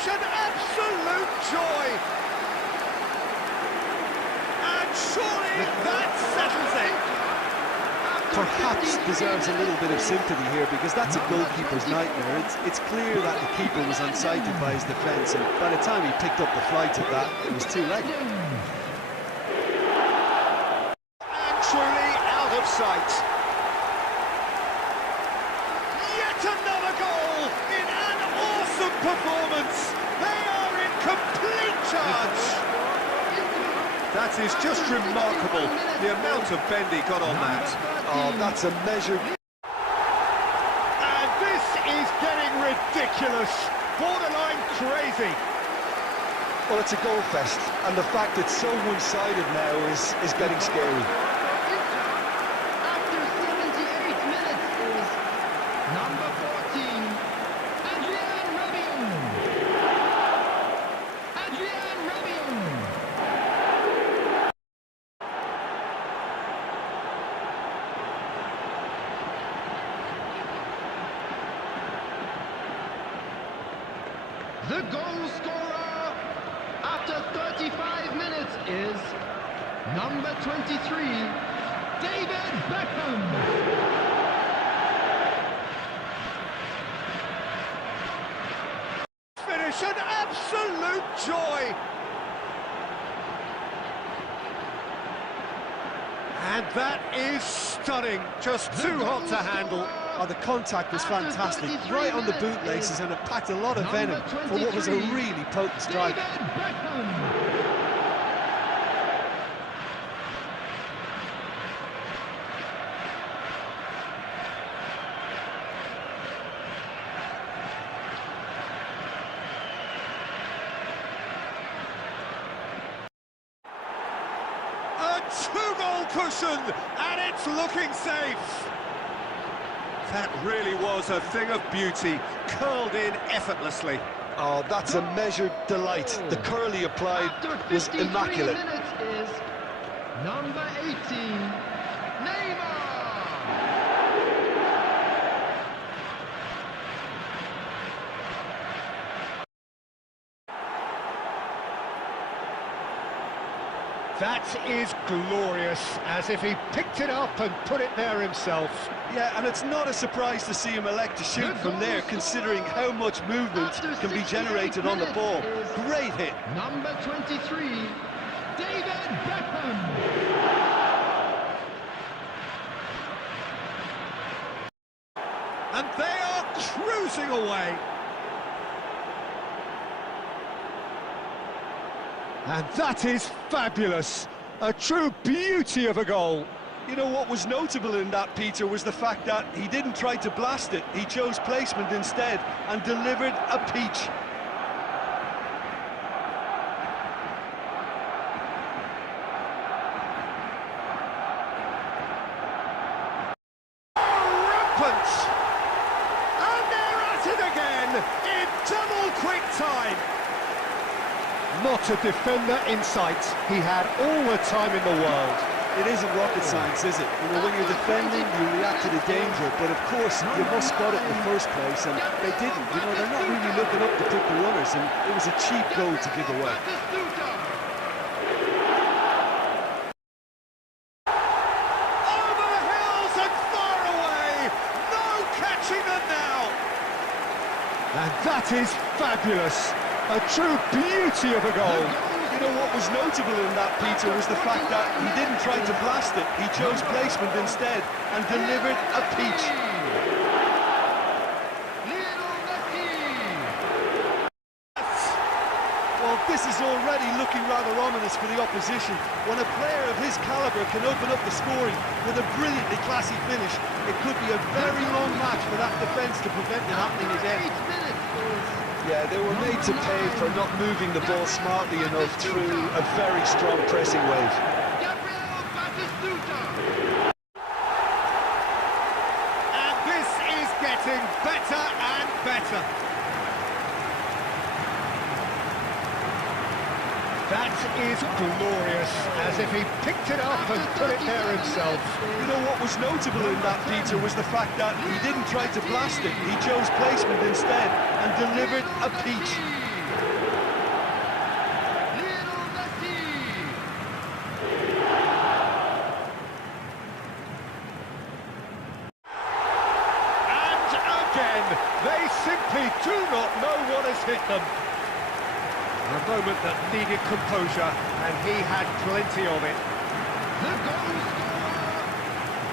finish, an absolute joy! And surely that settles it! Perhaps deserves a little bit of sympathy here, because that's a goalkeeper's nightmare. It's clear that the keeper was unsighted by his defence, and by the time he picked up the flight of that, it was too late. And truly out of sight. Yet another goal in an awesome performance. They are in complete charge. That is just remarkable, the amount of bend he got on that. Oh, that's a measured... And this is getting ridiculous, borderline crazy. Well, it's a goal fest, and the fact it's so one-sided now is getting scary. After 78 minutes is number 14, Adrian Rabiot. The goal scorer after 35 minutes is number 23, David Beckham. Finish, an absolute joy. And that is stunning, just too hot to handle. Oh, the contact was fantastic, right on the bootlaces, and it packed a lot of venom for what was a really potent strike. A two-goal cushion, and it's looking safe. That really was a thing of beauty, curled in effortlessly. Oh, that's a measured delight. The curl he applied was immaculate. Minutes is number 18, Neymar. That is glorious, as if he picked it up and put it there himself. Yeah, and it's not a surprise to see him elect to shoot from there, considering how much movement can be generated on the ball. Great hit. Number 23, David Beckham. And they are cruising away. And that is fabulous. A true beauty of a goal. You know, what was notable in that, Peter, was the fact that he didn't try to blast it. He chose placement instead and delivered a peach. Rampant! And they're at it again in double quick time. Not a defender in sight. He had all the time in the world. It isn't rocket science, is it? You know, when you're defending, you react to the danger, but of course, you must spot it in the first place, and they didn't. You know, they're not really looking up to pick the runners, and it was a cheap goal to give away. Over the hills and far away. No catching them now. And that is fabulous. A true beauty of a goal. You know, what was notable in that, Peter, was the fact that he didn't try to blast it. He chose placement instead and delivered a peach. Well, this is already looking rather ominous for the opposition. When a player of his calibre can open up the scoring with a brilliantly classy finish, it could be a very long match for that defence to prevent it happening again. Yeah, they were made to pay for not moving the ball smartly enough through a very strong pressing wave. And this is getting better and better. That is glorious, as if he picked it up and put it there himself. You know, what was notable in that, Peter, was the fact that he didn't try to blast it. He chose placement instead and delivered a peach. again. They simply do not know what has hit them. A moment that needed composure, and he had plenty of it. The goal scorer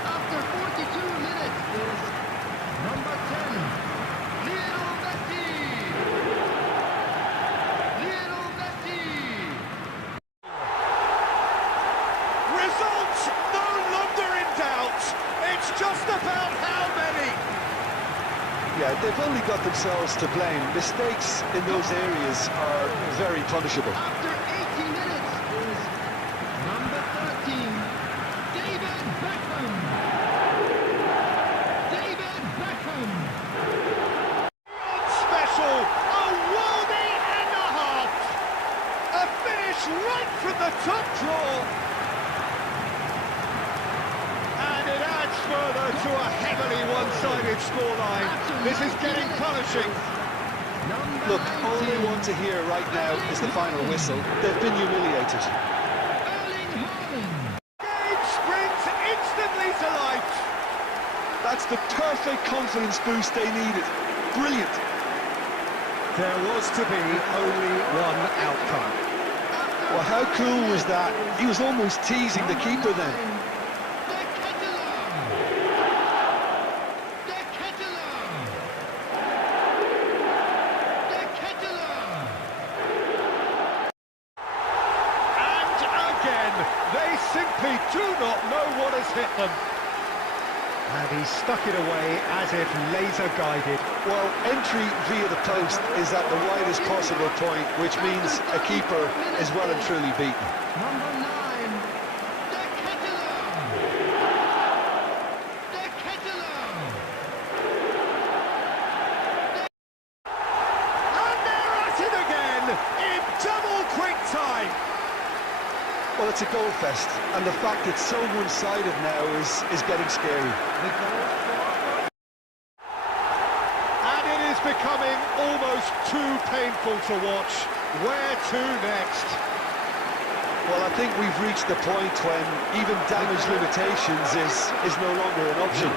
after 42 minutes is number 10, Lionel Messi. Lionel Messi. Results no longer in doubt. It's just about how many. Yeah, they've only got themselves to blame. Mistakes in those areas are very punishable. After 80 minutes is number 13, David Beckham. David Beckham. Beyond special, a worldie and a half. A finish right from the top draw. And it adds further to a heavily one-sided scoreline. This is getting punishing. Look, all they want to hear right now is the final whistle. They've been humiliated. Erling Haaland. Game springs instantly to life. That's the perfect confidence boost they needed. Brilliant. There was to be only one outcome. Well, how cool was that? He was almost teasing the keeper then. They simply do not know what has hit them. And he stuck it away as if laser guided. Well, entry via the post is at the widest possible point, which means a keeper is well and truly beaten. Number 9, De Ketelaere. De Ketelaere. And they're at it again in double quick time. Well, it's a goal fest, and the fact it's so one-sided now is getting scary. And it is becoming almost too painful to watch. Where to next? Well, I think we've reached the point when even damage limitations is no longer an option.